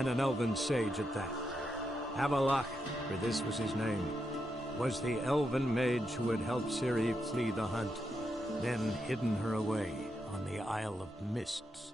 and an elven sage at that. Havelach, for this was his name, was the elven mage who had helped Ciri flee the hunt, then hidden her away on the Isle of Mists.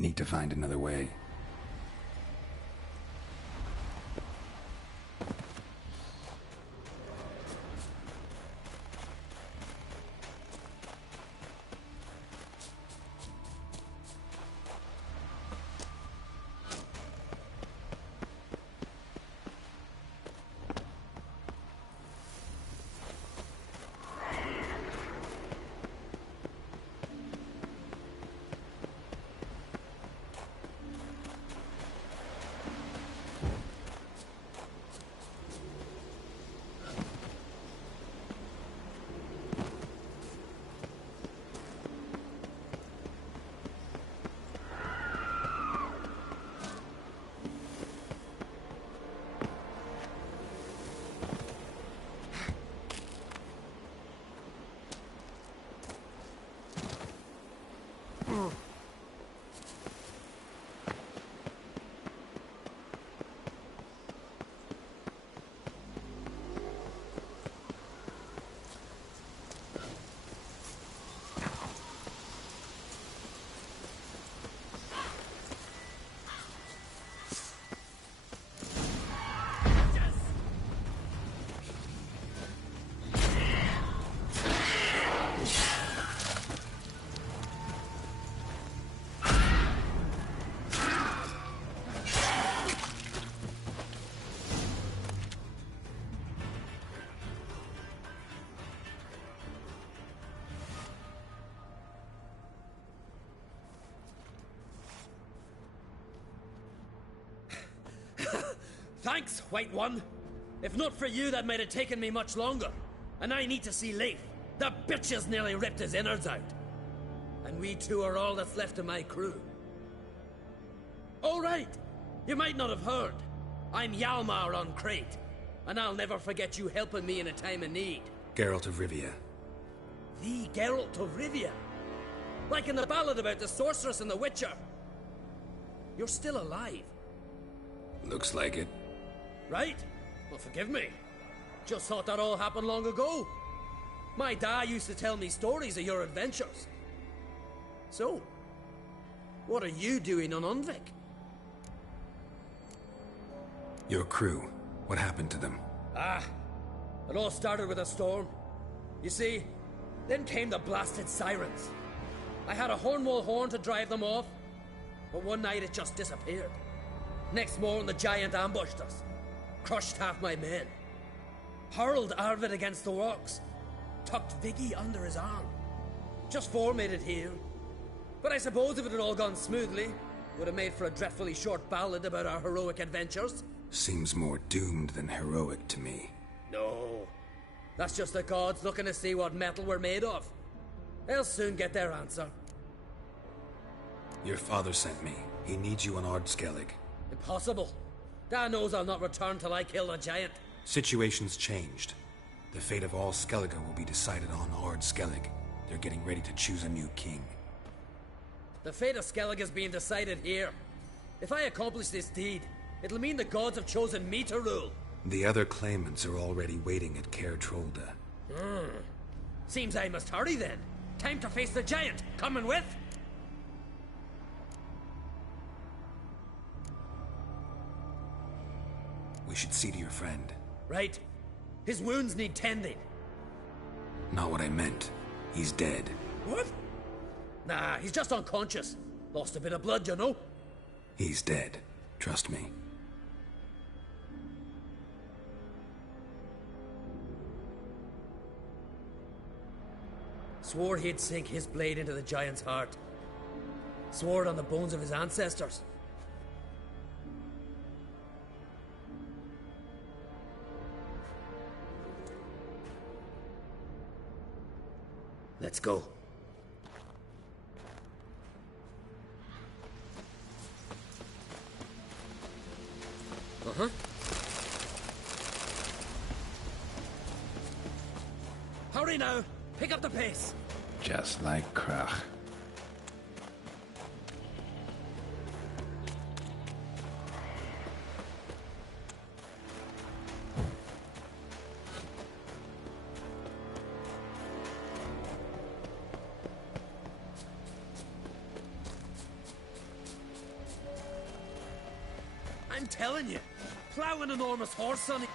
Need to find another way. Thanks, White One. If not for you, that might have taken me much longer. And I need to see Leif. The bitch has nearly ripped his innards out. And we two are all that's left of my crew. All right. You might not have heard. I'm Hjalmar on Crete. And I'll never forget you helping me in a time of need. Geralt of Rivia. The Geralt of Rivia. Like in the ballad about the sorceress and the witcher. You're still alive. Looks like it. Right? Well, forgive me. Just thought that all happened long ago. My dad used to tell me stories of your adventures. So, what are you doing on Undvik? Your crew. What happened to them? It all started with a storm. You see, then came the blasted sirens. I had a Hornwall horn to drive them off, but one night it just disappeared. Next morning the giant ambushed us, crushed half my men, hurled Arvid against the rocks, tucked Viggy under his arm. Just four made it here. But I suppose if it had all gone smoothly, would have made for a dreadfully short ballad about our heroic adventures. Seems more doomed than heroic to me. No, that's just the gods looking to see what metal we're made of. They'll soon get their answer. Your father sent me. He needs you on Ardskellig. Impossible. Dad knows I'll not return till I kill the giant. Situation's changed. The fate of all Skellige will be decided on Ardskellig. They're getting ready to choose a new king. The fate of Skellige is being decided here. If I accomplish this deed, it'll mean the gods have chosen me to rule. The other claimants are already waiting at Caer Trolda. Seems I must hurry then. Time to face the giant. Coming with? We should see to your friend. Right. His wounds need tending. Not what I meant. He's dead. What? Nah, he's just unconscious. Lost a bit of blood, you know. He's dead. Trust me. Swore he'd sink his blade into the giant's heart. Swore it on the bones of his ancestors. Let's go. Hurry now! Pick up the pace! Just like Krach. I'm telling you, plow an enormous horse, sonny.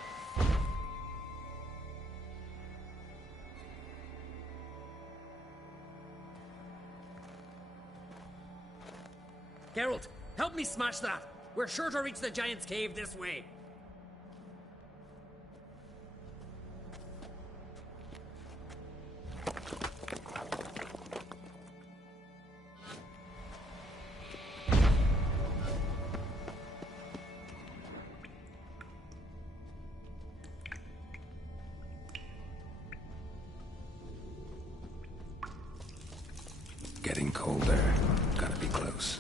Geralt, help me smash that. We're sure to reach the giant's cave this way. Getting colder. Gotta be close.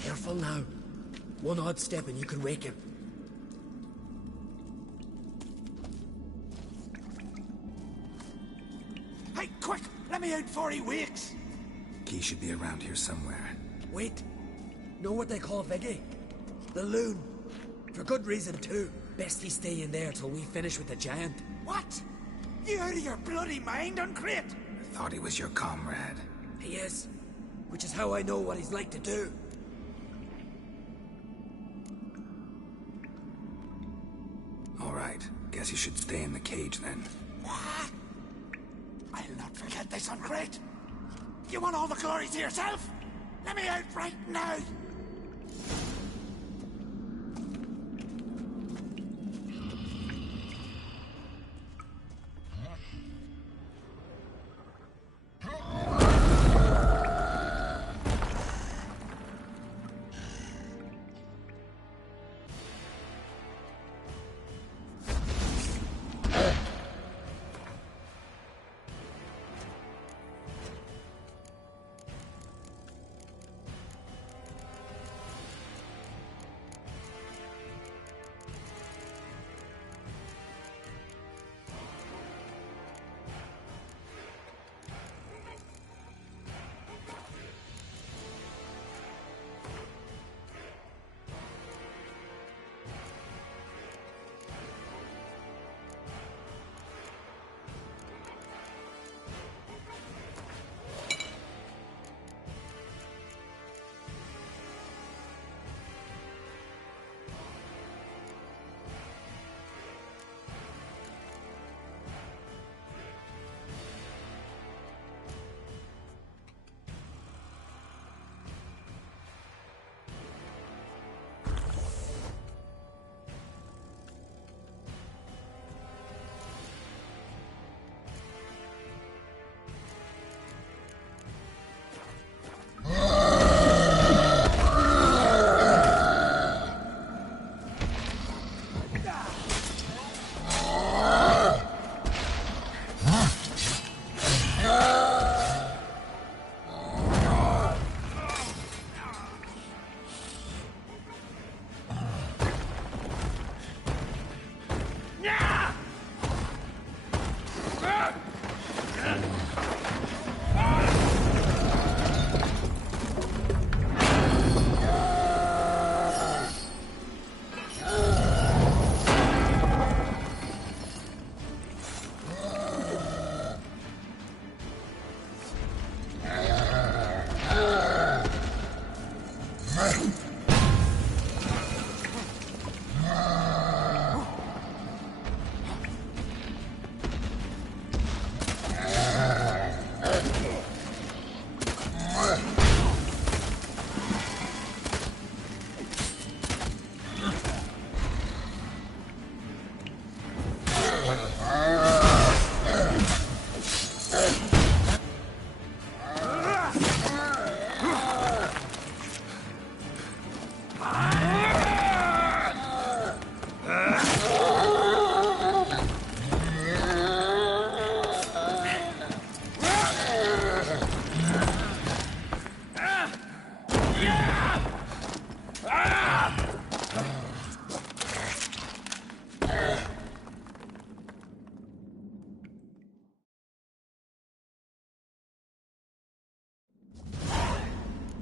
Careful now. One odd step and you can wake him. Hey, quick! Let me out before he wakes! Key should be around here somewhere. Wait. Know what they call Viggy? The loon. For good reason, too. Best he stay in there till we finish with the giant. What? You out of your bloody mind, Uncrate? I thought he was your comrade. He is. Which is how I know what he's like to do. Alright, guess you should stay in the cage then. What? I'll not forget this, Uncrate. You want all the glory to yourself? Let me out right now!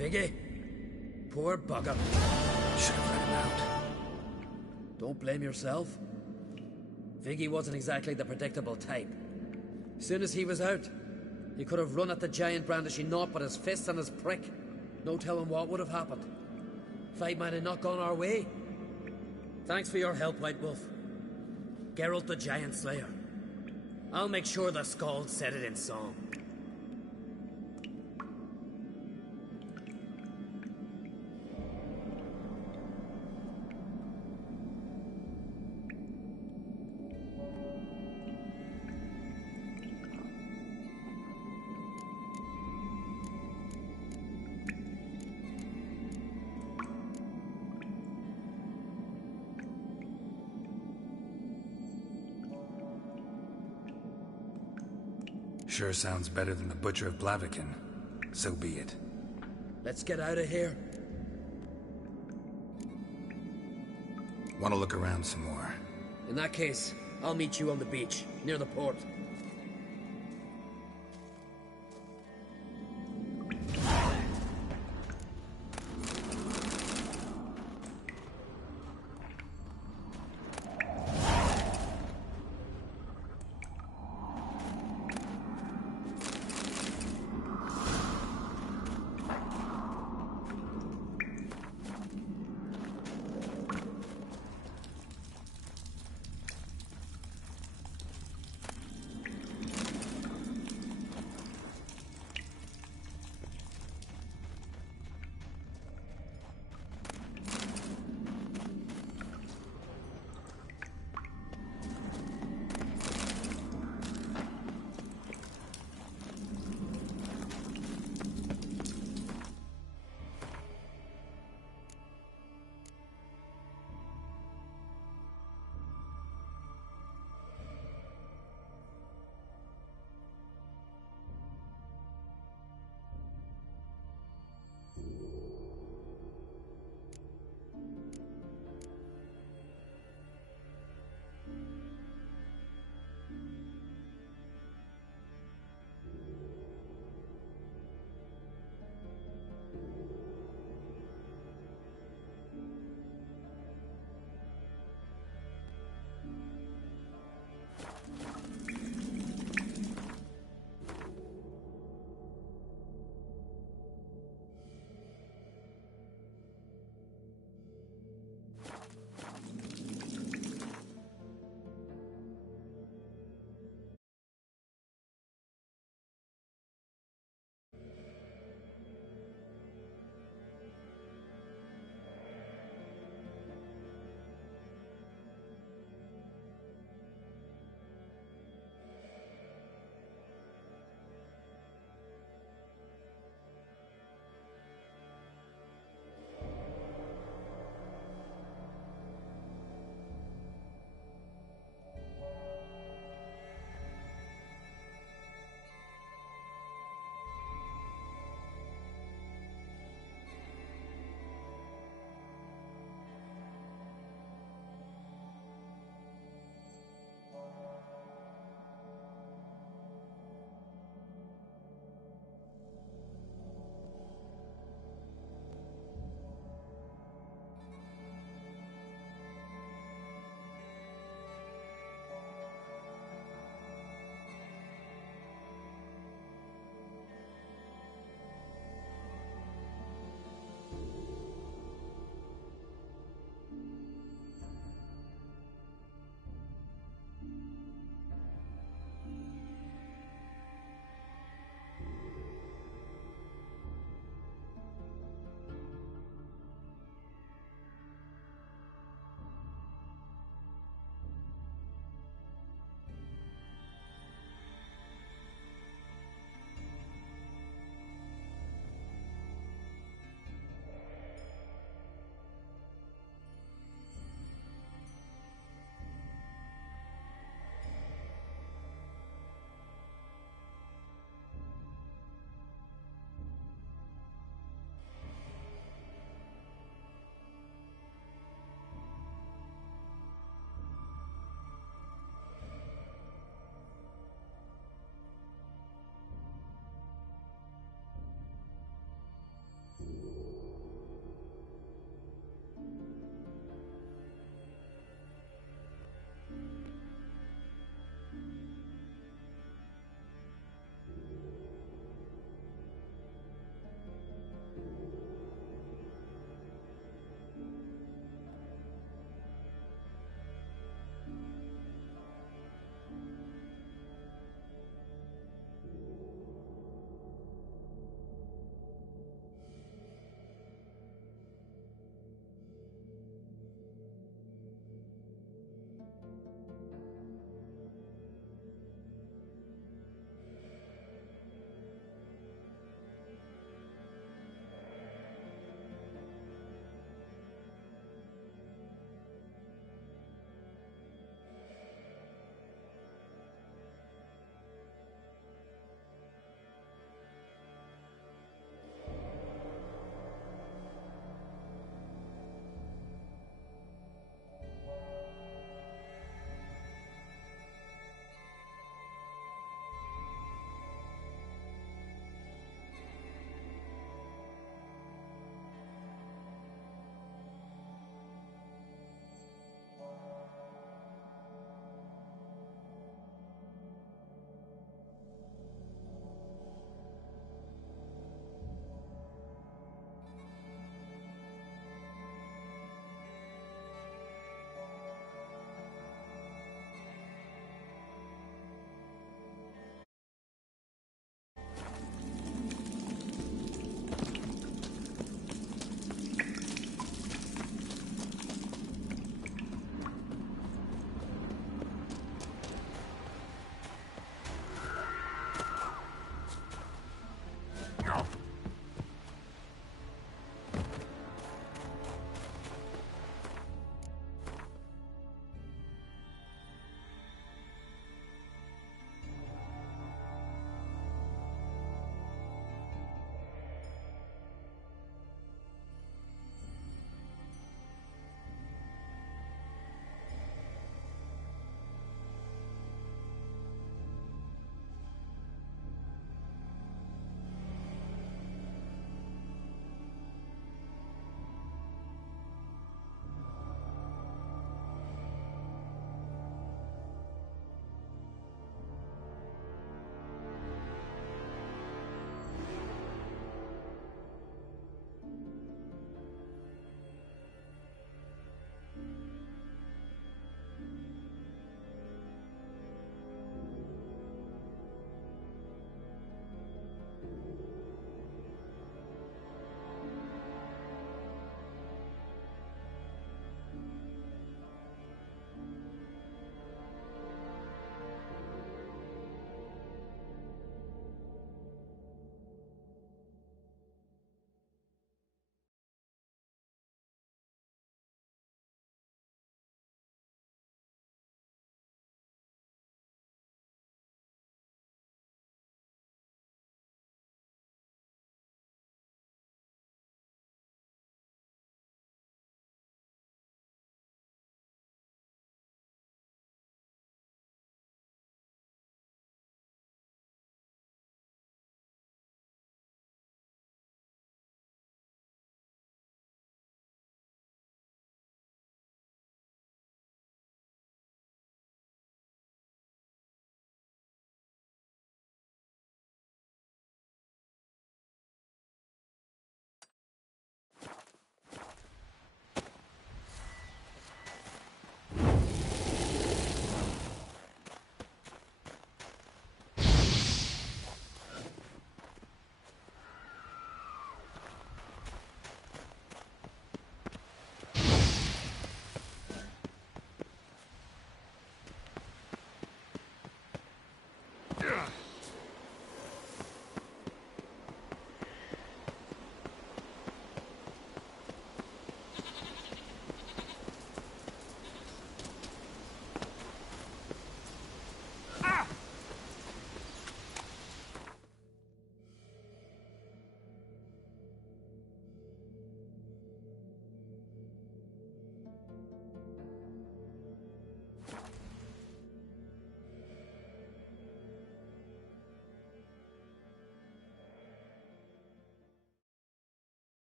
Viggy, poor bugger. Should have let him out. Don't blame yourself. Viggy wasn't exactly the predictable type. Soon as he was out, he could have run at the giant brandishing naught but his fist and his prick. No telling what would have happened. Fight might have not gone our way. Thanks for your help, White Wolf. Geralt the Giant Slayer. I'll make sure the Skald said it in song. Sure sounds better than the Butcher of Blaviken. So be it. Let's get out of here. Want to look around some more? In that case, I'll meet you on the beach, near the port.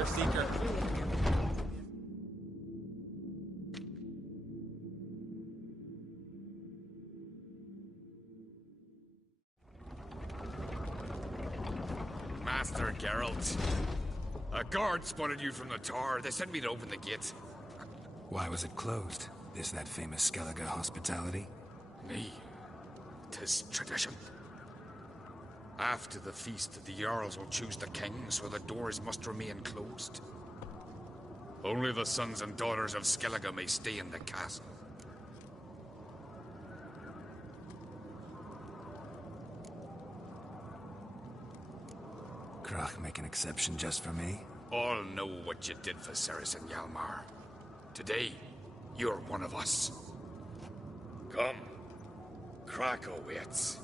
Treasure seeker. Master Geralt. A guard spotted you from the tower. They sent me to open the gate. Why was it closed? Is that famous Skellige hospitality? Me. 'Tis tradition. After the feast, the Jarls will choose the king, so the doors must remain closed. Only the sons and daughters of Skellige may stay in the castle. Krach make an exception just for me? All know what you did for Ceres and Hjalmar. Today, you're one of us. Come. Krakow waits.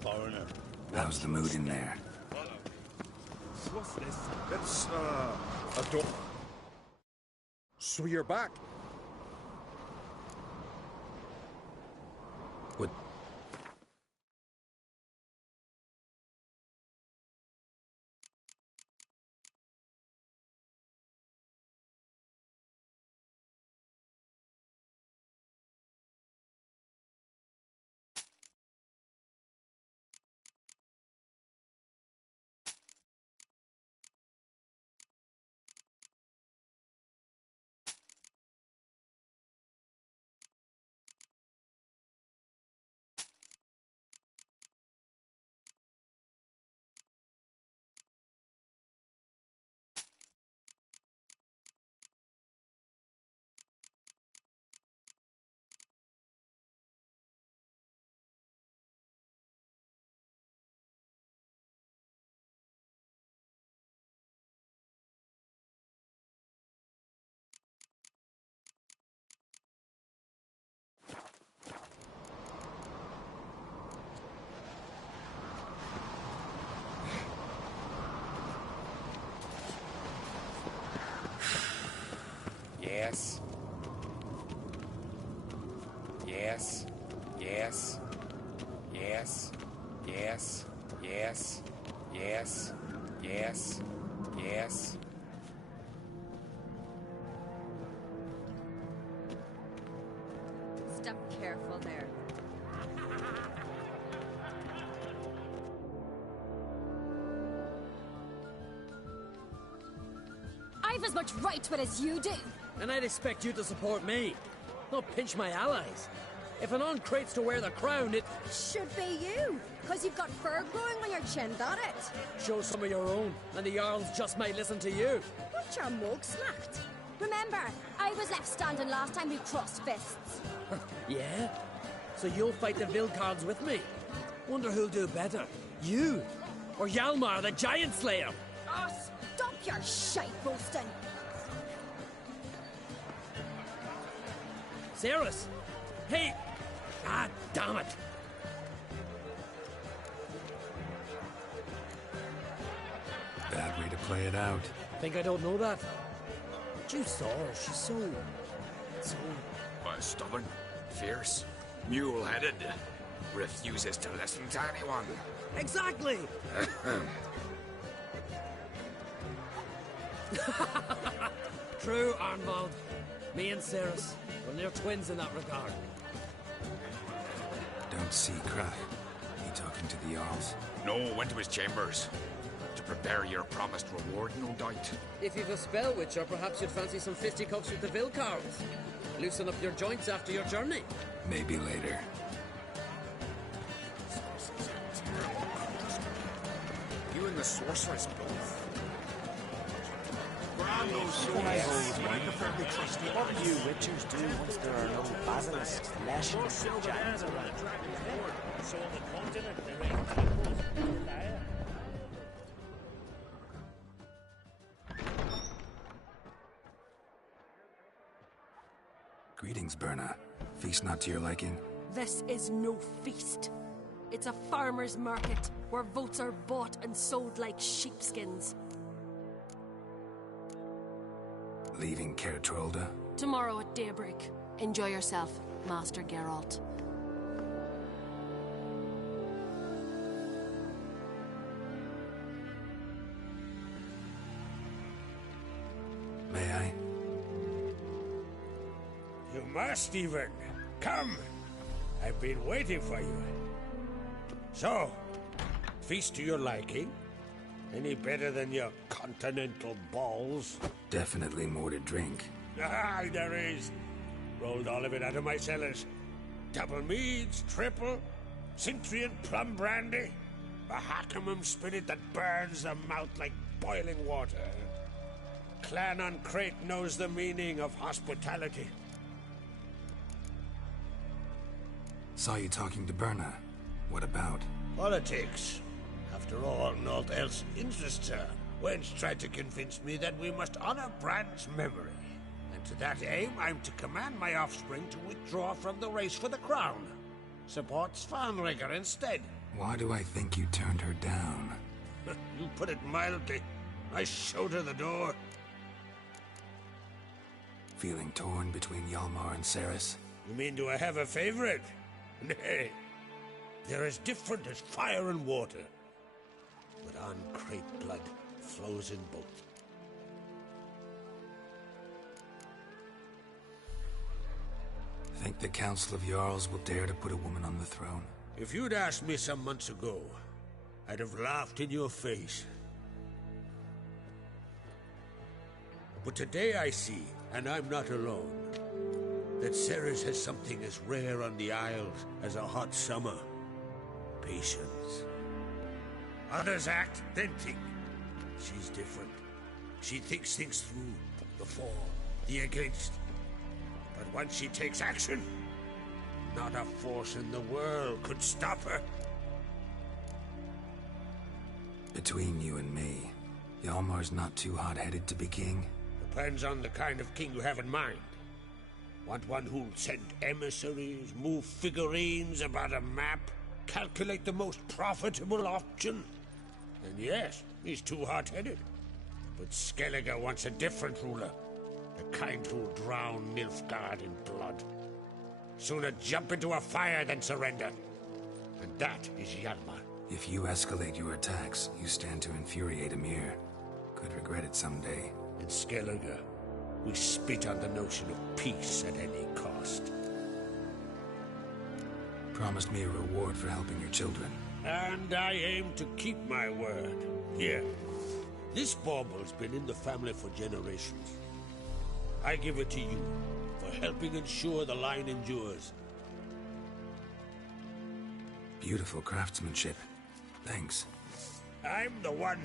Foreigner. How's the mood in there? What's this? It's, a door. So you're back? What? Yes. Yes. Yes. Yes. Yes. Yes. Yes. Yes. Yes. Step careful there. I've as much right to it as you do. And I'd expect you to support me, not pinch my allies. If an on-crate's to wear the crown, it Should be you, because you've got fur growing on your chin, that it. shows some of your own, and the Jarls just might listen to you. What's your mug smacked? Remember, I was left standing last time we crossed fists. Yeah? So you'll fight the Vilcards with me? Wonder who'll do better, you or Hjalmar the Giant Slayer? Oh, stop your shite boasting. Ceres! Hey! Ah, damn it! Bad way to play it out. Think I don't know that? But you saw her, she's so... Stubborn, fierce, mule-headed. Refuses to listen to anyone. Exactly! True, Arnvald. Me and Ceres, well, they're twins in that regard. Don't see Krach. He talking to the Jarls. No, went to his chambers. To prepare your promised reward, no doubt. If you've a spell witcher, perhaps you'd fancy some fisticuffs with the Vilcards. Loosen up your joints after your journey. Maybe later. You and the sorceress both. What do you witchers do once there are no basilisks lashing the giants around? So on the continent, there ain't temples in Goliath. Greetings, Berna. Feast not to your liking? This is no feast. It's a farmer's market where votes are bought and sold like sheepskins. Leaving Caer Trolda? Tomorrow at daybreak. Enjoy yourself, Master Geralt. May I? You must even. Come. I've been waiting for you. So, feast to your liking? Any better than your continental balls? Definitely more to drink. Ah, there is. Rolled all of it out of my cellars. Double meads, triple, Cintrian plum brandy, a Hackemum spirit that burns the mouth like boiling water. Clan on Crate knows the meaning of hospitality. Saw you talking to Berna. What about? Politics. After all, naught else interests her. Wench tried to convince me that we must honor Bran's memory. And to that aim, I'm to command my offspring to withdraw from the race for the crown. Support Svanrigger instead. Why do I think you turned her down? You put it mildly. I showed her the door. Feeling torn between Hjalmar and Ceres? You mean, do I have a favorite? Nay. They're as different as fire and water. But on Crate blood flows in both. Think the Council of Jarls will dare to put a woman on the throne? If you'd asked me some months ago, I'd have laughed in your face. But today I see, and I'm not alone, that Ceres has something as rare on the Isles as a hot summer. Patience. Others act, then think. She's different. She thinks things through, the for, the against. But once she takes action, not a force in the world could stop her. Between you and me, Hjalmar's not too hot-headed to be king? Depends on the kind of king you have in mind. Want one who'll send emissaries, move figurines about a map, calculate the most profitable option? Then yes, he's too hot-headed. But Skellige wants a different ruler. The kind who'll drown Nilfgaard in blood. Sooner jump into a fire than surrender. And that is Hjalmar. If you escalate your attacks, you stand to infuriate Emir. Could regret it someday. In Skellige, we spit on the notion of peace at any cost. Promised me a reward for helping your children. And I aim to keep my word. Here. This bauble's been in the family for generations. I give it to you for helping ensure the line endures. Beautiful craftsmanship. Thanks. I'm the one.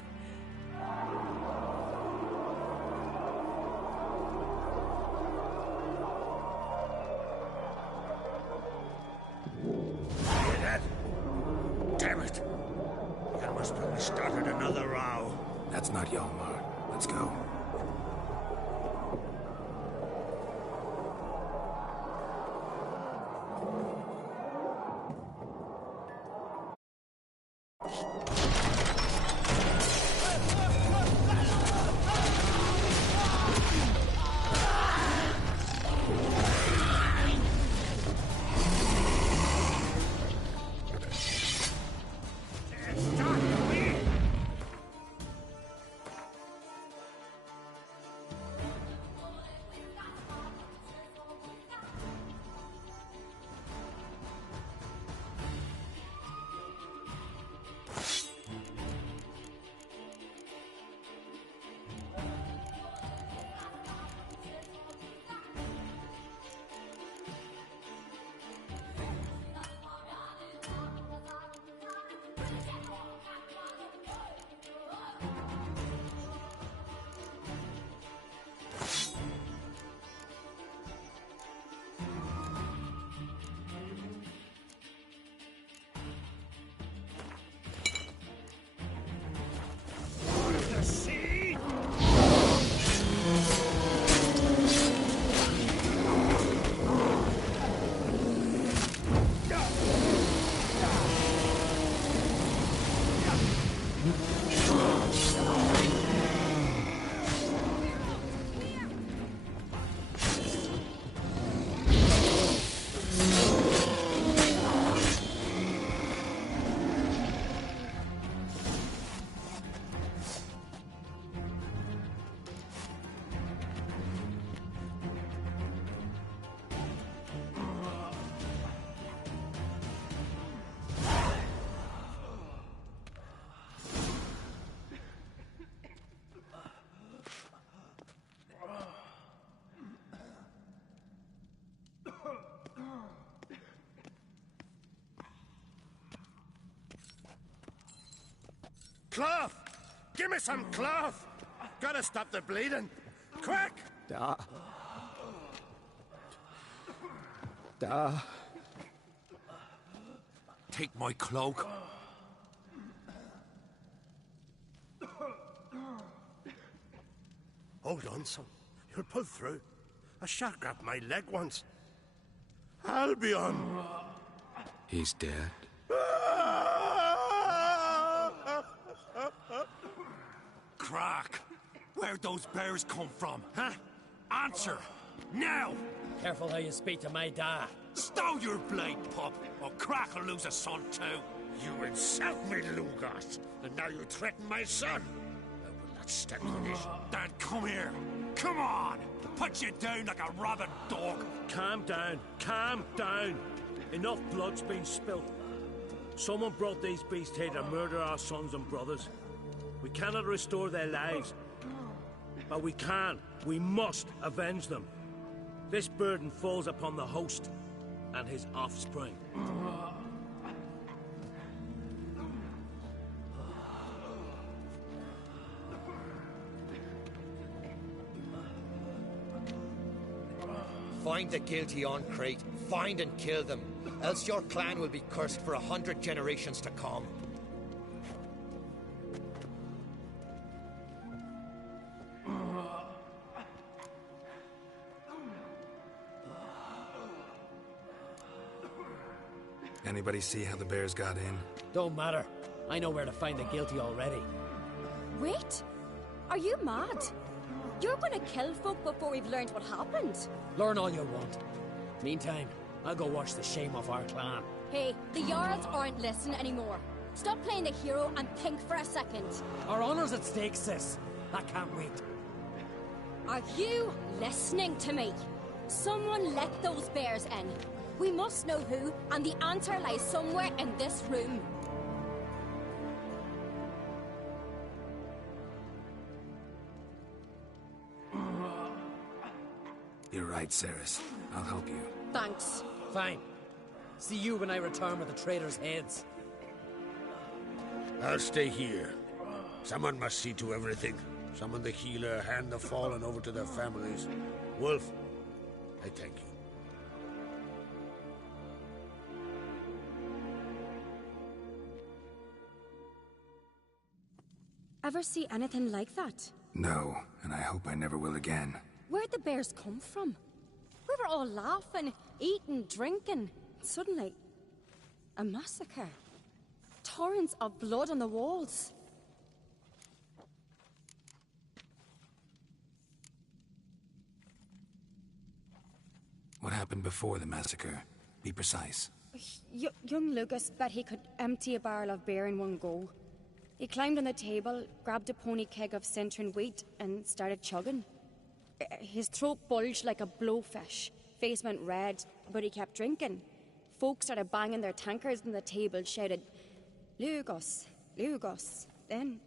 Hear that? Damn it! That must have started another row. That's not Hjalmar. Let's go. cloth! Give me some cloth! Gotta stop the bleeding! Quick! Take my cloak. Hold on, son. You'll pull through. A shark grabbed my leg once. Albion! He's dead. Crack! Where'd those bears come from, huh? Answer! Now! Careful how you speak to my dad. Stow your blade, pup, or Crack will lose a son too. You insult me, Lugos, and now you threaten my son. I will not stand for this. Then come here. Come on! Put you down like a rabid dog. Calm down. Calm down. Enough blood's been spilt. Someone brought these beasts here to murder our sons and brothers. We cannot restore their lives. But we can. We must avenge them. This burden falls upon the host and his offspring. Find the guilty on Crate. Find and kill them. Else your clan will be cursed for 100 generations to come. Anybody see how the bears got in? Don't matter. I know where to find the guilty already. Wait! Are you mad? You're gonna kill folk before we've learned what happened. Learn all you want. Meantime, I'll go wash the shame off our clan. Hey, the Jarls aren't listening anymore. Stop playing the hero and think for a second. Our honor's at stake, sis. I can't wait. Are you listening to me? Someone let those bears in. We must know who, and the answer lies somewhere in this room. You're right, Ceres. I'll help you. Thanks. Fine. See you when I return with the traitors' heads. I'll stay here. Someone must see to everything. Summon the healer, hand the fallen over to their families. Wolf, I thank you. Ever see anything like that? No, and I hope I never will again. Where'd the bears come from? We were all laughing, eating, drinking. Suddenly, a massacre. Torrents of blood on the walls. What happened before the massacre? Be precise. Young Lucas bet he could empty a barrel of beer in one go. He climbed on the table, grabbed a pony keg of centering wheat, and started chugging. His throat bulged like a blowfish. Face went red, but he kept drinking. Folks started banging their tankards on the table, shouted, "Lugos, Lugos." Then,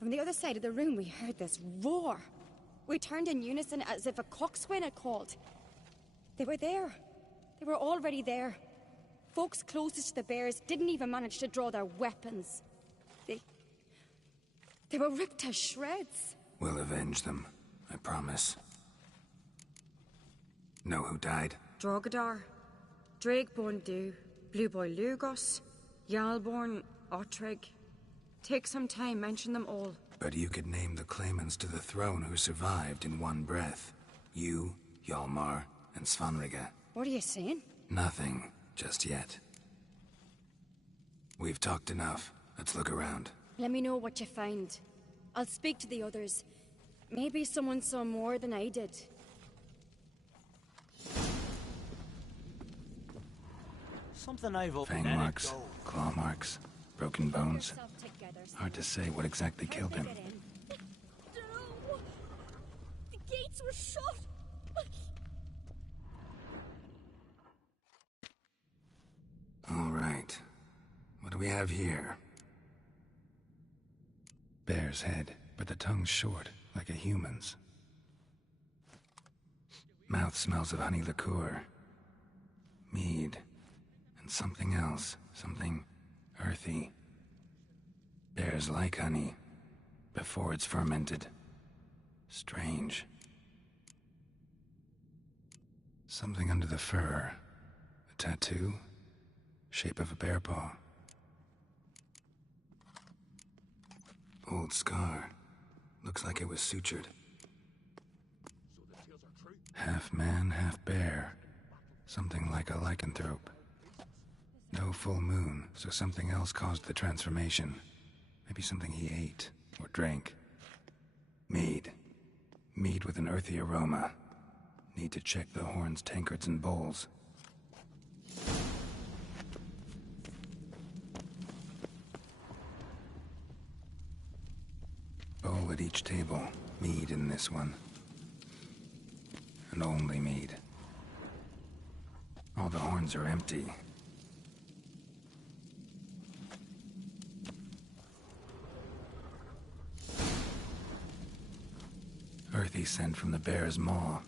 from the other side of the room, we heard this roar. We turned in unison as if a coxswain had called. They were there. They were already there. Folks closest to the bears didn't even manage to draw their weapons. They were ripped to shreds. We'll avenge them, I promise. Know who died? Drogadar, Drakeborn Du, Blue Boy Lugos, Jarlborn, Ottrig. Take some time, mention them all. But you could name the claimants to the throne who survived in one breath. You, Hjalmar, and Svanrige. What are you saying? Nothing, just yet. We've talked enough. Let's look around. Let me know what you find. I'll speak to the others. Maybe someone saw more than I did. Something I've Fang marks, claw marks, broken bones. Hard to say what exactly killed him. No! The gates were shut! All right. What do we have here? Bear's head, but the tongue's short, like a human's. Mouth smells of honey liqueur. Mead. And something else. Something earthy. Bears like honey before it's fermented. Strange. Something under the fur. A tattoo? Shape of a bear paw. Old scar. Looks like it was sutured. Half man, half bear. Something like a lycanthrope. No full moon, so something else caused the transformation. Maybe something he ate or drank. Mead. Mead with an earthy aroma. Need to check the horns, tankards, and bowls. Bowl at each table. Mead in this one. And only mead. All the horns are empty. Earthy scent from the bear's maw.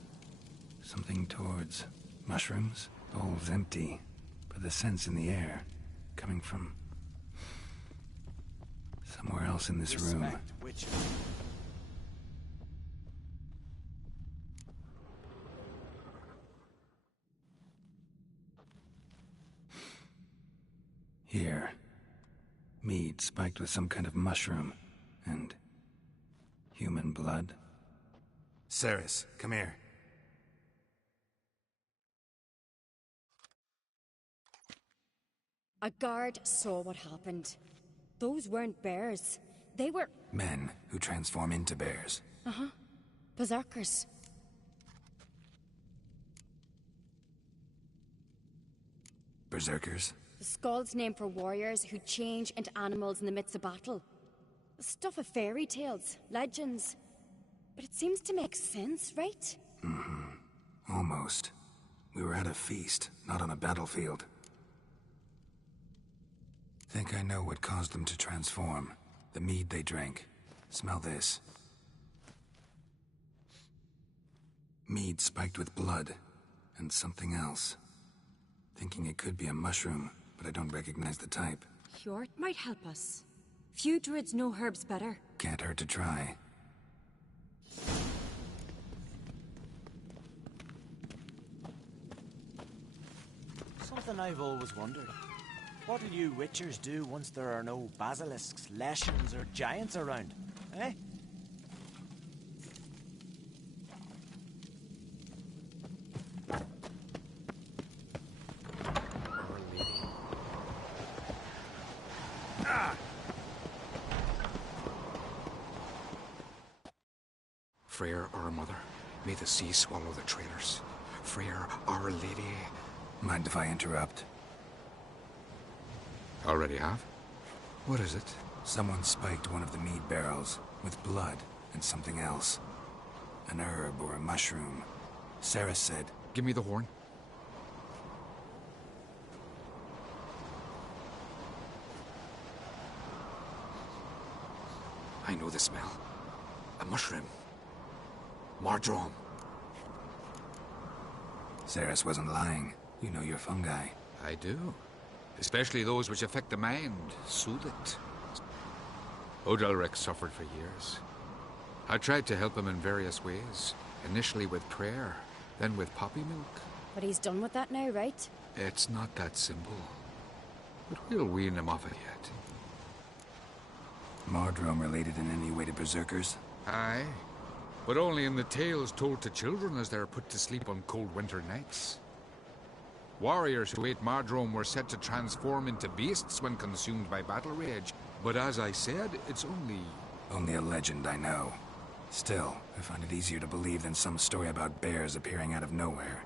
Something towards mushrooms. Bowl's empty, but the scent's in the air. Coming from somewhere else in this room. Here. Mead spiked with some kind of mushroom. And human blood. Ceres, come here. A guard saw what happened. Those weren't bears. They were... Men who transform into bears. Uh-huh. Berserkers. Berserkers? The Skald's name for warriors who change into animals in the midst of battle. The stuff of fairy tales, legends. But it seems to make sense, right? Mm-hmm. Almost. We were at a feast, not on a battlefield. Think I know what caused them to transform. The mead they drank. Smell this. Mead spiked with blood. And something else. Thinking it could be a mushroom, but I don't recognize the type. Hjort might help us. Few druids know herbs better. Can't hurt to try. Something I've always wondered. What do you witchers do once there are no basilisks, leshens, or giants around? Eh? Freyr, our mother, may the sea swallow the traitors. Freyr, our lady. Mind if I interrupt? Already have? What is it? Someone spiked one of the mead barrels with blood and something else. An herb or a mushroom. Sarah said... Give me the horn. I know the smell. A mushroom. Mardrome. Ceres wasn't lying. You know your fungi. I do. Especially those which affect the mind, soothe it. Odalric suffered for years. I tried to help him in various ways. Initially with prayer, then with poppy milk. But he's done with that now, right? It's not that simple. But we'll wean him off it yet. Mardrome related in any way to berserkers? Aye. But only in the tales told to children as they're put to sleep on cold winter nights. Warriors who ate Mardrome were said to transform into beasts when consumed by battle rage. But as I said, it's only... Only a legend, I know. Still, I find it easier to believe than some story about bears appearing out of nowhere.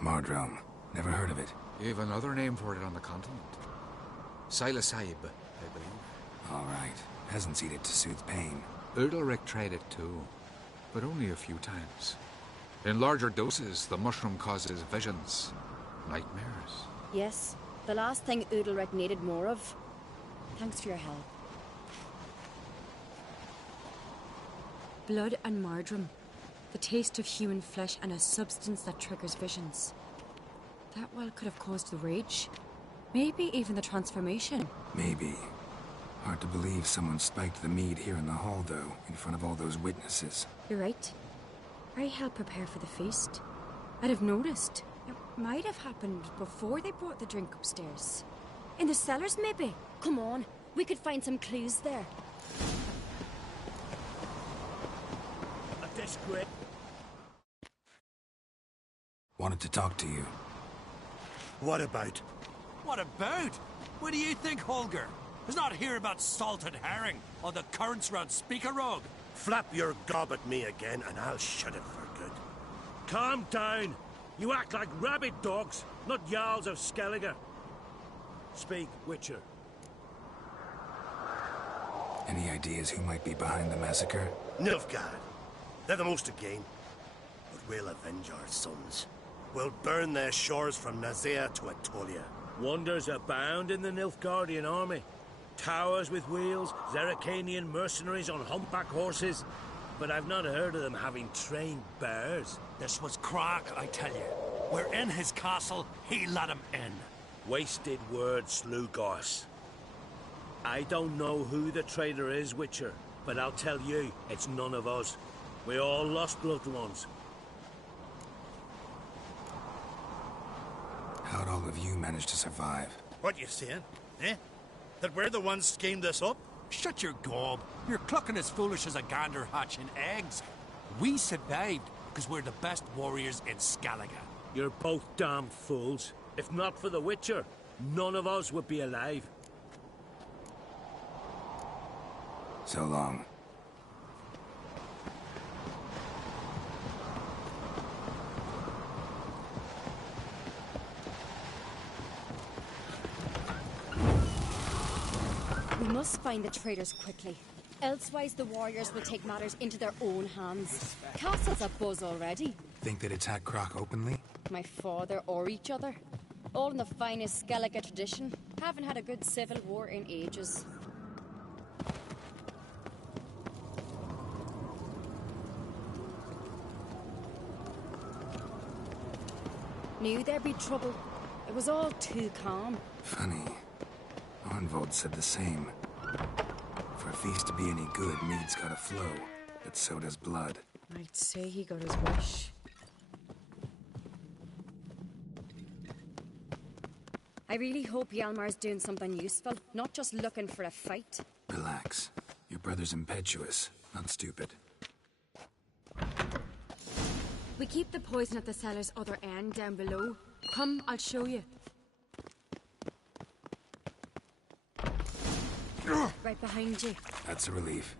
Mardrome. Never heard of it. You have another name for it on the continent. Silasib, I believe. All right. Peasants eat it to soothe pain. Udalric tried it too, but only a few times. In larger doses, the mushroom causes visions, nightmares. Yes, the last thing Udalric needed more of. Thanks for your help. Blood and Mardrome. The taste of human flesh and a substance that triggers visions. That well could have caused the rage. Maybe even the transformation. Maybe. Hard to believe someone spiked the mead here in the hall, though, in front of all those witnesses. You're right. I helped prepare for the feast. I'd have noticed. It might have happened before they brought the drink upstairs. In the cellars, maybe? Come on, we could find some clues there. A discreet. Wanted to talk to you. What about? What about? What do you think, Holger? Is not here about salted herring or the currents round Speakerog. Flap your gob at me again and I'll shut it for good. Calm down. You act like rabid dogs, not Jarls of Skellige. Speak, Witcher. Any ideas who might be behind the massacre? Nilfgaard. They're the most again. But we'll avenge our sons. We'll burn their shores from Nazea to Atolia. Wonders abound in the Nilfgaardian army. Towers with wheels, Zerrikanian mercenaries on humpback horses. But I've not heard of them having trained bears. This was Crach, I tell you. We're in his castle, he let him in. Wasted words, Slugos. I don't know who the traitor is, Witcher, but I'll tell you, it's none of us. We all lost loved ones. How'd all of you manage to survive? What you saying? Eh? That we're the ones schemed this up? Shut your gob. You're clucking as foolish as a gander hatching eggs. We survived because we're the best warriors in Skellige. You're both damn fools. If not for the Witcher, none of us would be alive. So long. We must find the traitors quickly. Elsewise, the warriors will take matters into their own hands. Castle's abuzz already. Think they'd attack Croc openly? My father or each other. All in the finest Skellige tradition. Haven't had a good civil war in ages. Knew there'd be trouble. It was all too calm. Funny. Arnvold said the same. For a feast to be any good, mead's gotta flow, but so does blood. I'd say he got his wish. I really hope Hjalmar's doing something useful, not just looking for a fight. Relax. Your brother's impetuous, not stupid. We keep the poison at the cellar's other end down below. Come, I'll show you. Right behind you. That's a relief.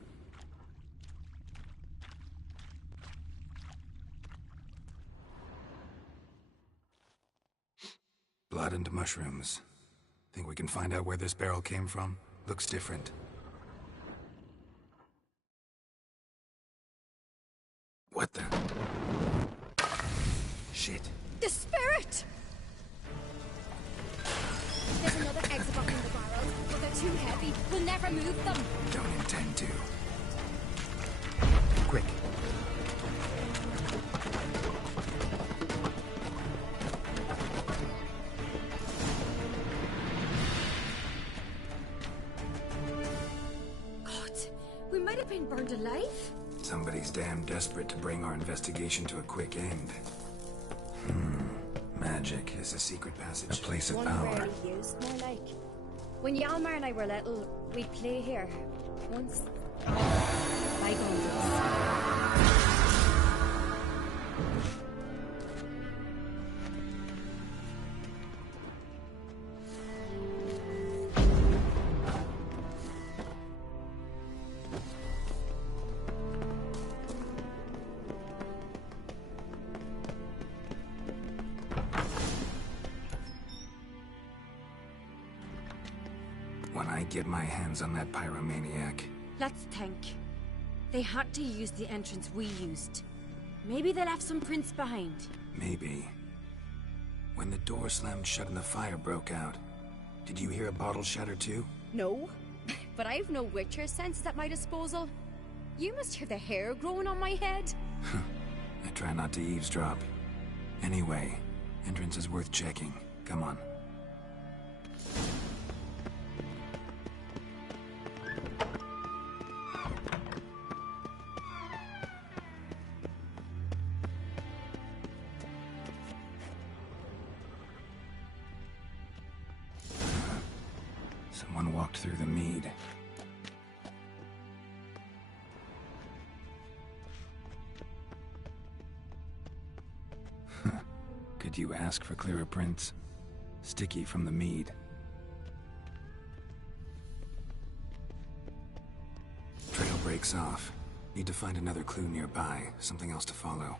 Blood and mushrooms. Think we can find out where this barrel came from? Looks different. What the? Shit. The spirit! There's another exit behind the barrels, but they're too heavy. We'll never move them. Don't intend to. Quick. God, we might have been burned alive. Somebody's damn desperate to bring our investigation to a quick end. Magic is a secret passage. A place of One power. rarely used, more like. When Hjalmar and I were little, we'd play here. Once. Bygone days. When I get my hands on that pyromaniac. Let's think. They had to use the entrance we used. Maybe they left some prints behind. Maybe. When the door slammed shut and the fire broke out, did you hear a bottle shatter too? No, but I've no Witcher senses at my disposal. You must hear the hair growing on my head. I try not to eavesdrop. Anyway, entrance is worth checking. Come on. walked through the mead. Could you ask for clearer prints? Sticky from the mead. Trail breaks off. Need to find another clue nearby, something else to follow.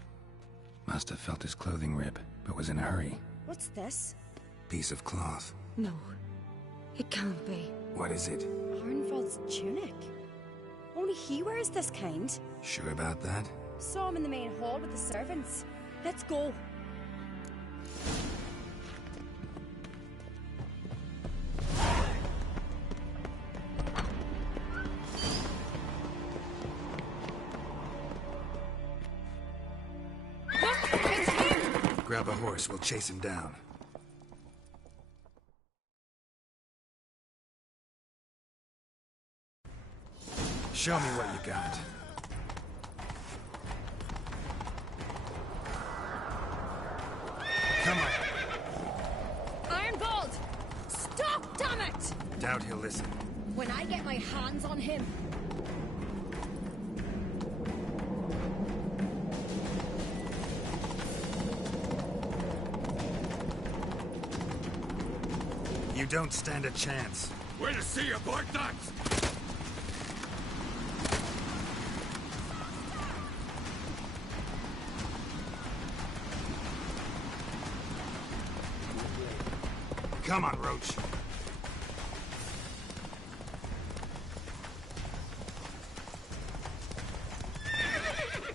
Must have felt his clothing rip, but was in a hurry. What's this? Piece of cloth. No. It can't be. What is it? Arnvald's tunic. Only he wears this kind. Sure about that? Saw him in the main hall with the servants. Let's go. Grab a horse, we'll chase him down. Show me what you got. Come on. Arnvald! Stop, damn it! Doubt he'll listen. When I get my hands on him... You don't stand a chance. Way to see aboard that! Come on, Roach.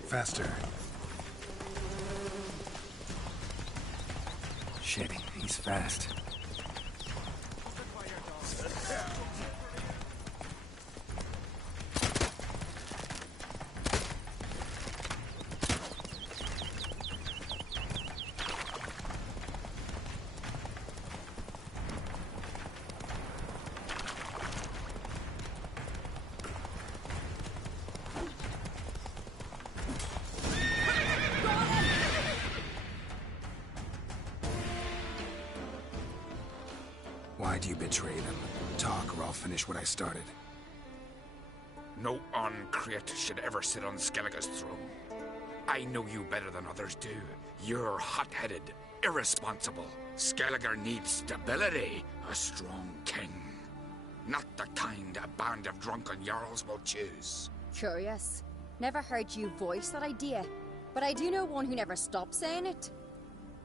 Faster. Shit, he's fast. Why do you betray them? Talk, or I'll finish what I started. No Oncrate should ever sit on Skellige's throne. I know you better than others do. You're hot-headed, irresponsible. Skellige needs stability, a strong king. Not the kind a band of drunken jarls will choose. Curious. Never heard you voice that idea, but I do know one who never stops saying it.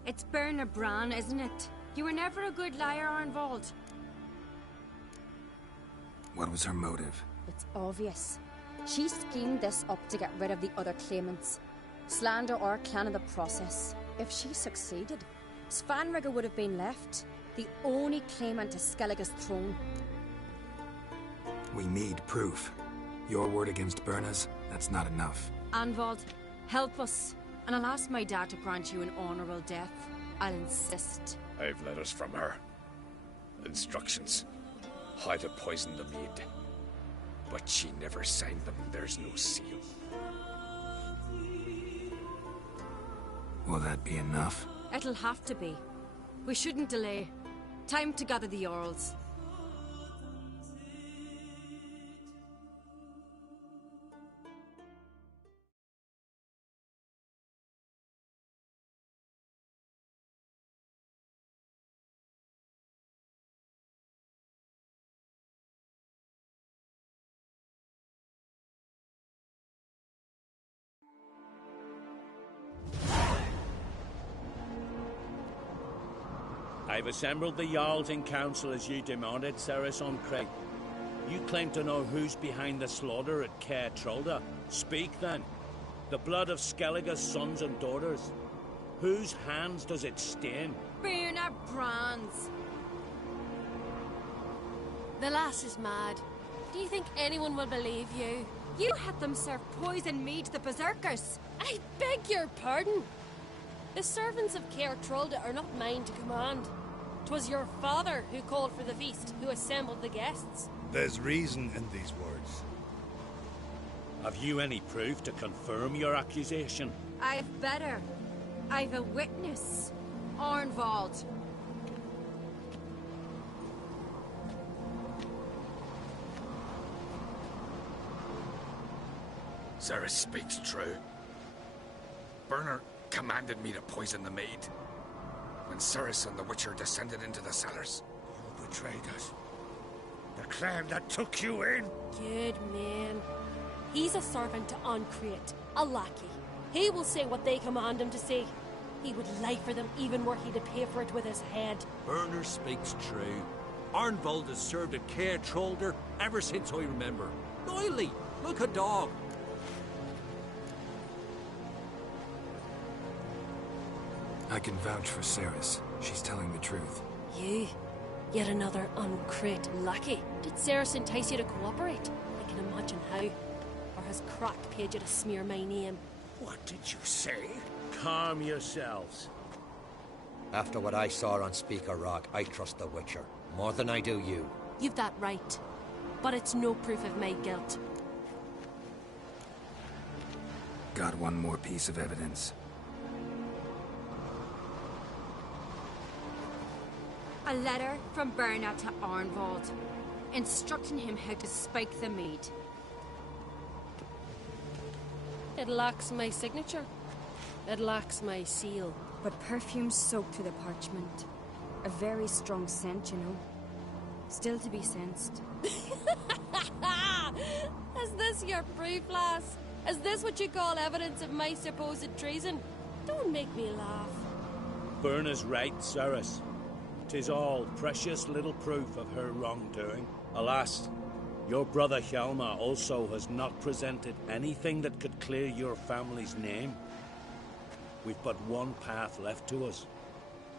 It's Berna Bran, isn't it? You were never a good liar, Arnvald. What was her motive? It's obvious. She schemed this up to get rid of the other claimants. Slander our clan in the process. If she succeeded, Svanrige would have been left, the only claimant to Skellige's throne. We need proof. Your word against Berna's, that's not enough. Arnvald, help us, and I'll ask my dad to grant you an honourable death. I'll insist. I've letters from her. Instructions. How to poison the mead. But she never signed them. There's no seal. Will that be enough? It'll have to be. We shouldn't delay. Time to gather the Jarls. I've assembled the Jarls in council as you demanded, Ceres Oncrate. You claim to know who's behind the slaughter at Caer Trolda. Speak then. The blood of Skellige's sons and daughters. Whose hands does it stain? Berna Bran's. The lass is mad. Do you think anyone will believe you? You had them serve poison mead to the berserkers. I beg your pardon. The servants of Caer Trolda are not mine to command. 'Twas your father who called for the feast, who assembled the guests. There's reason in these words. Have you any proof to confirm your accusation? I've better. I've a witness. Arnvald. Ceres speaks true. Burner commanded me to poison the maid. When Ceres and the Witcher descended into the cellars. You betrayed us. The clan that took you in. Good man. He's a servant to Ancrete, a lackey. He will say what they command him to say. He would lie for them even were he to pay for it with his head. Burner speaks true. Arnvold has served at Caer Trollder ever since I remember. Loyally, like a dog. I can vouch for Ceres. She's telling the truth. You? Yet another Ancrete lackey. Did Ceres entice you to cooperate? I can imagine how. Or has Crack paid you to smear my name? What did you say? Calm yourselves. After what I saw on Speaker Rock, I trust the Witcher. More than I do you. You've that right. But it's no proof of my guilt. Got one more piece of evidence. A letter from Berna to Arnvold, instructing him how to spike the mead. It lacks my signature. It lacks my seal. But perfume soaked through the parchment. A very strong scent, you know. Still to be sensed. Is this your proof, lass? Is this what you call evidence of my supposed treason? Don't make me laugh. Burna's right, Ceres. 'Tis all precious little proof of her wrongdoing. Alas, your brother Hjalmar also has not presented anything that could clear your family's name. We've but one path left to us.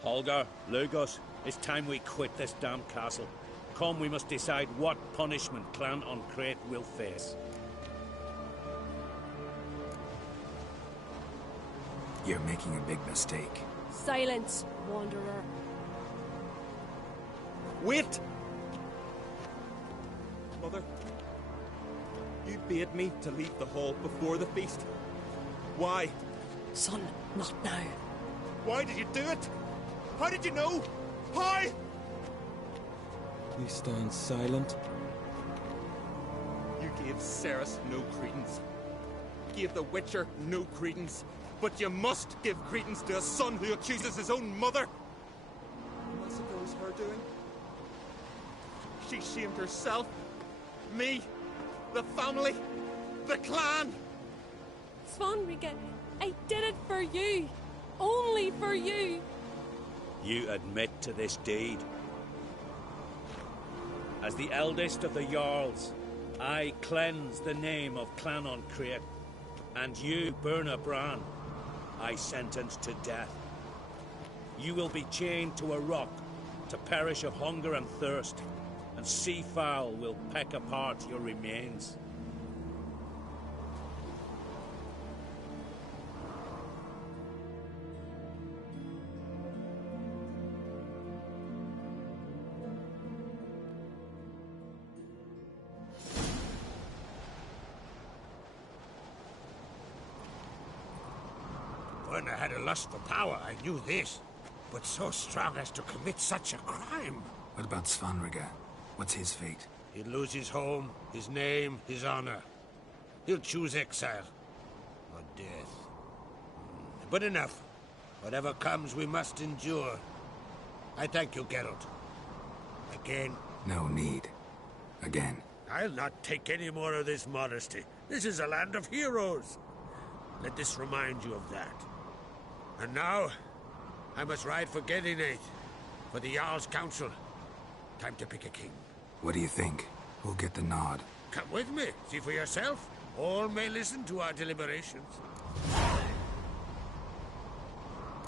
Holger, Lugos, it's time we quit this damn castle. Come, we must decide what punishment Clan Ancrete will face. You're making a big mistake. Silence, wanderer. Wait! Mother, you bade me to leave the hall before the feast. Why? Son, not now. Why did you do it? How did you know? How? You stand silent. You gave Ceres no credence. Gave the Witcher no credence. But you must give credence to a son who accuses his own mother. And I suppose her doing? She shamed herself, me, the family, the clan. Svanrige, I did it for you. Only for you. You admit to this deed. As the eldest of the Jarls, I cleanse the name of Clan Ancrete, and you, Berna Bran, I sentence to death. You will be chained to a rock to perish of hunger and thirst, and sea fowl will peck apart your remains. Berna had a lust for power, I knew this. But so strong as to commit such a crime. What about Svanrige? What's his fate? He'll lose his home, his name, his honor. He'll choose exile. Or death. But enough. Whatever comes, we must endure. I thank you, Geralt. Again. No need. Again. I'll not take any more of this modesty. This is a land of heroes. Let this remind you of that. And now, I must ride for Gedinate, for the Jarl's Council. Time to pick a king. What do you think? Who'll get the nod? Come with me. See for yourself. All may listen to our deliberations.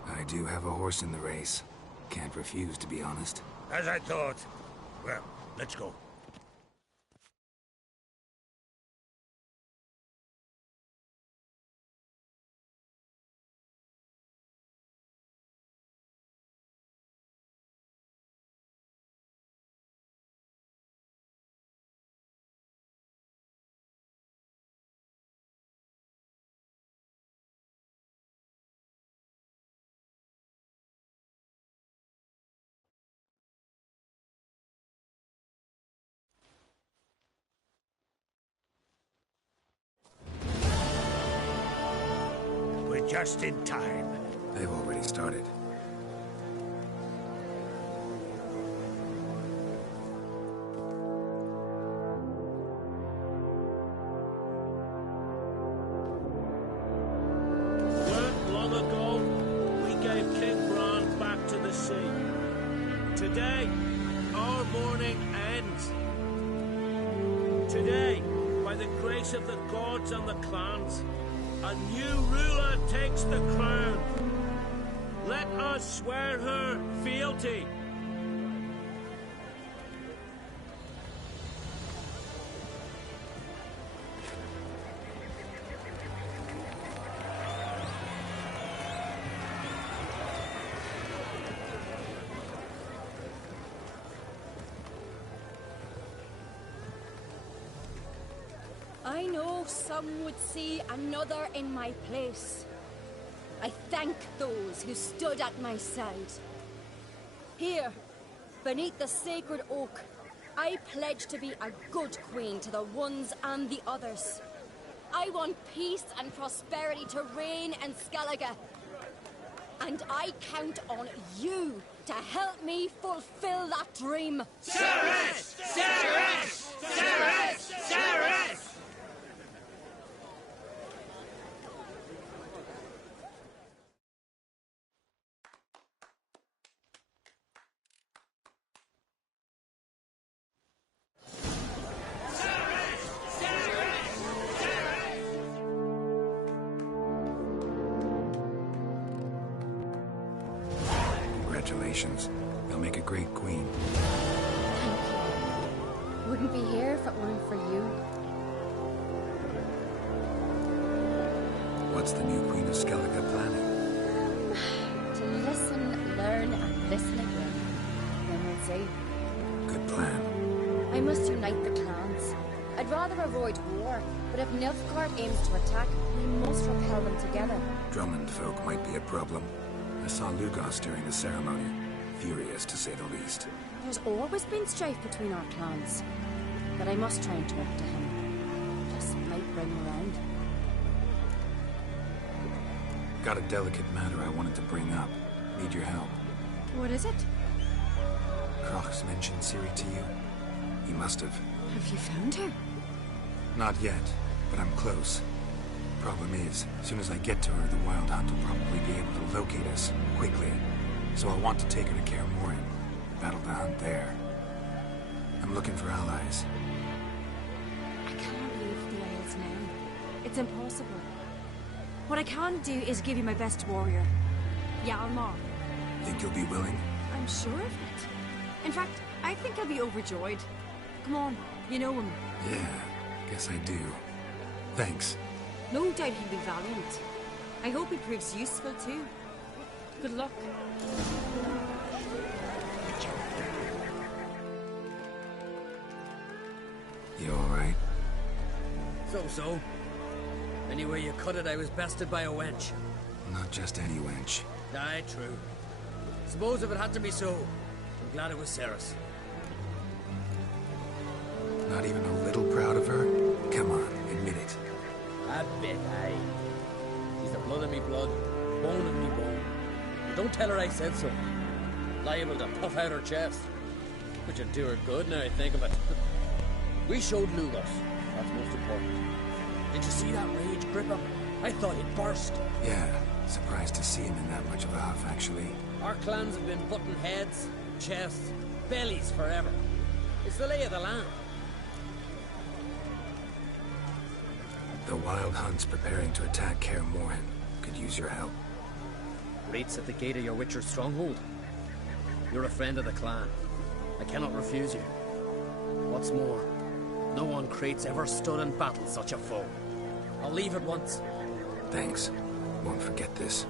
I do have a horse in the race. Can't refuse, to be honest. As I thought. Well, let's go. Just in time. They've already started. Weren't long ago, we gave King Bran back to the sea. Today, our mourning ends. Today, by the grace of the gods and the clans, a new ruler takes the crown. Let us swear her fealty. I know some would see another in my place. I thank those who stood at my side. Here, beneath the sacred oak, I pledge to be a good queen to the ones and the others. I want peace and prosperity to reign in Skellige. And I count on you to help me fulfill that dream. Ceres! Ceres! Ceres! Ceres! Congratulations. You'll make a great queen. Thank you. Wouldn't be here if it weren't for you. What's the new Queen of Skellige planning? To listen, learn, and listen again. Then we'll see. Good plan. I must unite the clans. I'd rather avoid war, but if Nilfgaard aims to attack, we must repel them together. Drummond folk might be a problem. I saw Lugos during the ceremony. Furious, to say the least. There's always been strife between our clans, but I must try and talk to him. This might bring him around. Got a delicate matter I wanted to bring up. Need your help. What is it? Croc's mentioned Ciri to you? He must have. Have you found her? Not yet, but I'm close. Problem is, as soon as I get to her, the Wild Hunt will probably be able to locate us, quickly. So I'll want to take her to Kaer Morhen. Battle the hunt there. I'm looking for allies. I cannot leave the Isles now. It's impossible. What I can do is give you my best warrior, Hjalmar. Think you'll be willing? I'm sure of it. In fact, I think I'll be overjoyed. Come on, you know him. Yeah, guess I do. Thanks. No doubt he'll be valiant. I hope he proves useful too. Good luck. You alright? So. Any way you cut it, I was bested by a wench. Not just any wench. Aye, true. Suppose if it had to be so, I'm glad it was Ceres. Not even a little proud of her? Come on, admit it. A bit, aye. She's the blood of me blood, bone of me bone. But don't tell her I said so. Liable to puff out her chest. Which would do her good now I think of it. We showed Lugos. That's most important. Did you see that rage grip him? I thought he'd burst. Yeah, surprised to see him in that much of a huff, actually. Our clans have been butting heads, chests, bellies forever. It's the lay of the land. The Wild Hunt's preparing to attack Kaer Morhen. Could use your help. Rates at the gate of your Witcher's stronghold. You're a friend of the clan. I cannot refuse you. What's more, no one Crate's ever stood in battle such a foe. I'll leave at once. Thanks. Won't forget this.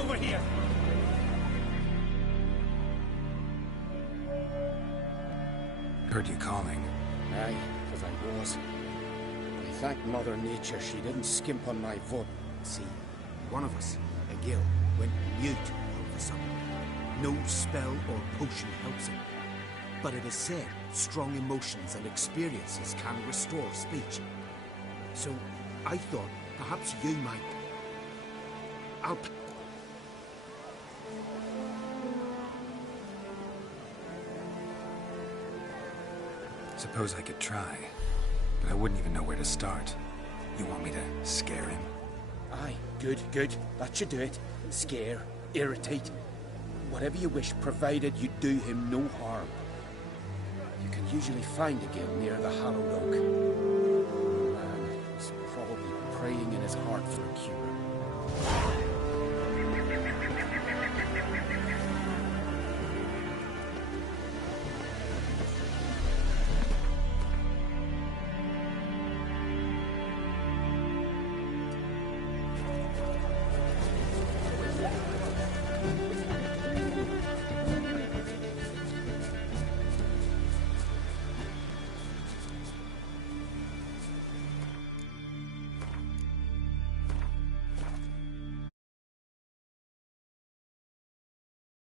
over here! Heard you calling. Aye, because I was. I thank Mother Nature she didn't skimp on my vote. See, one of us, a gill, went mute all of a sudden. No spell or potion helps him. But it is said strong emotions and experiences can restore speech. So I thought perhaps you might. Suppose I could try, but I wouldn't even know where to start. You want me to scare him? Aye, good. That should do it. Scare, irritate. Whatever you wish, provided you do him no harm. You can usually find a gill near the Hallowed Oak. The man is probably praying in his heart for a cure.